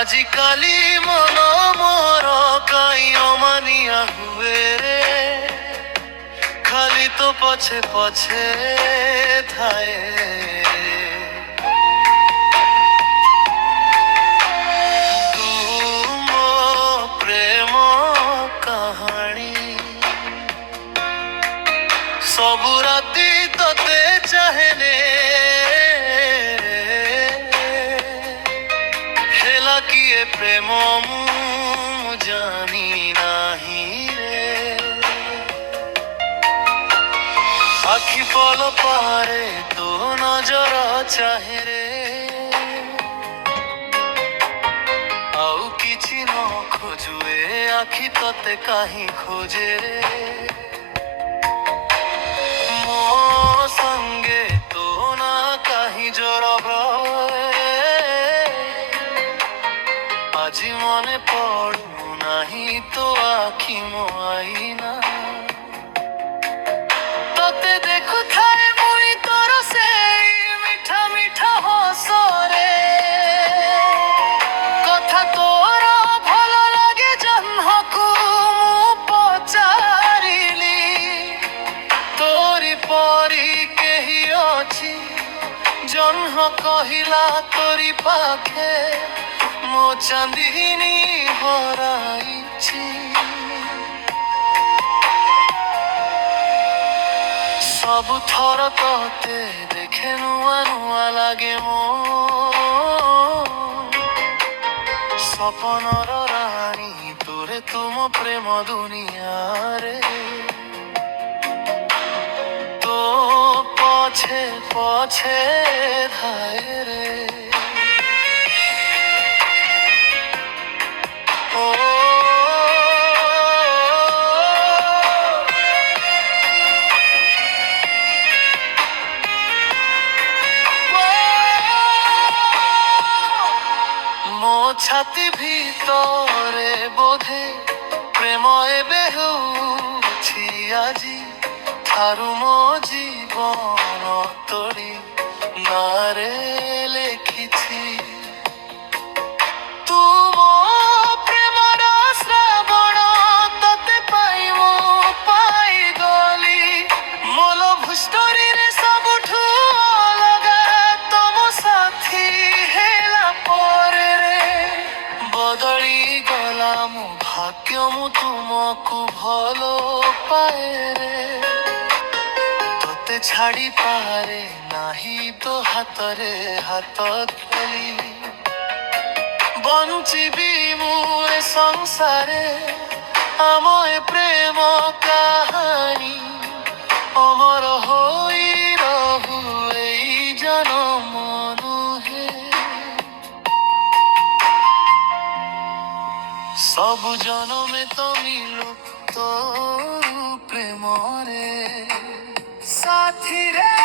আজিকালি মন মোর কাই অমানিয়া হুয়ে রে, খালি তো পছে পছে ଥାଏ। তুম প্রেম কাহাଣୀ ସବୁ ରାତି ତତେ ଚାହେନେ, ହେଲା କିଏ ପ୍ରେମ ମୁଁ ଜାଣି ନାହିଁ ରେ। ଆଖି ପଲ ପାରେ ତୋ ନଜର ଚାହେଁ ରେ, ଆଉ କିଛି ନ ଖୋଜୁ ଏ ଆଖି ତତେ କାହିଁ ଖୋଜେ ରେ। ମୋ ସଙ୍ଗେ ତୋ ନା କାହିଁ ଜୋର আজি মনে পড়ু নাহি তো আখি মো আইনা, তোতে দেখু থাই মুই তোর সেই মিঠা মিঠা হসরে। কথা তোর ভাল লাগে জহ্নকু মু পচারিলি, তোরি পরি কেহি অছি জহ্ন কহিলা তোরি পাখে ମୋ ଚାନ୍ଦିନୀ ହରାଇଛି। ସବୁ ଥର ତତେ ଦେଖେ ନୂଆ ନୂଆ ଲାଗେ ମୋ ସପନର ରାଣୀ ତୋରେ ତୁମ ପ୍ରେମ ଦୁନିଆରେ। ତୋ ପଛେ ପଛେ ଧାଏ ରେ। ମୋ ଛାତି ଭିତରେ ବୋଧେ ପ୍ରେମ ଏବେ ହେଉଛି ଆଜି, ଥାରୁ ମୋ ଜୀବନ ତୋଳି ନାରେ ଲେଖିଛି। ତୁ ମୋ ପ୍ରେମର ଶ୍ରାବଣ, ତତେ ପାଇ ମୁଁ ପାଇଗଲି। ମୋ ଲୋଭ ଷ୍ଟୋରିରେ ସବୁଠୁ ଅଲଗା ତମ ସାଥୀ ହେଲା ପରେ ରେ। ବଦଳି ଗଲା ମୋ ଭାଗ୍ୟ, ମୁଁ ତୁମକୁ ଭଲ ପାଏ ରେ। ତତେ ଛାଡ଼ି ପାରେ ନାହିଁ ତୋ ହାତରେ ହାତ ଖେଳି, ବଞ୍ଚିବି ମୁଁ ଏ ସଂସାରେ। ଆମ ଏ ପ୍ରେମ କାହାଣୀ ଅମର ହୋଇ ରହୁ ଏଇ ଜନମ ନୁହେଁ। ସବୁ ଜନମେ ତ ମିଳୁ ତୋ ପ୍ରେମରେ ସାଥିରେ।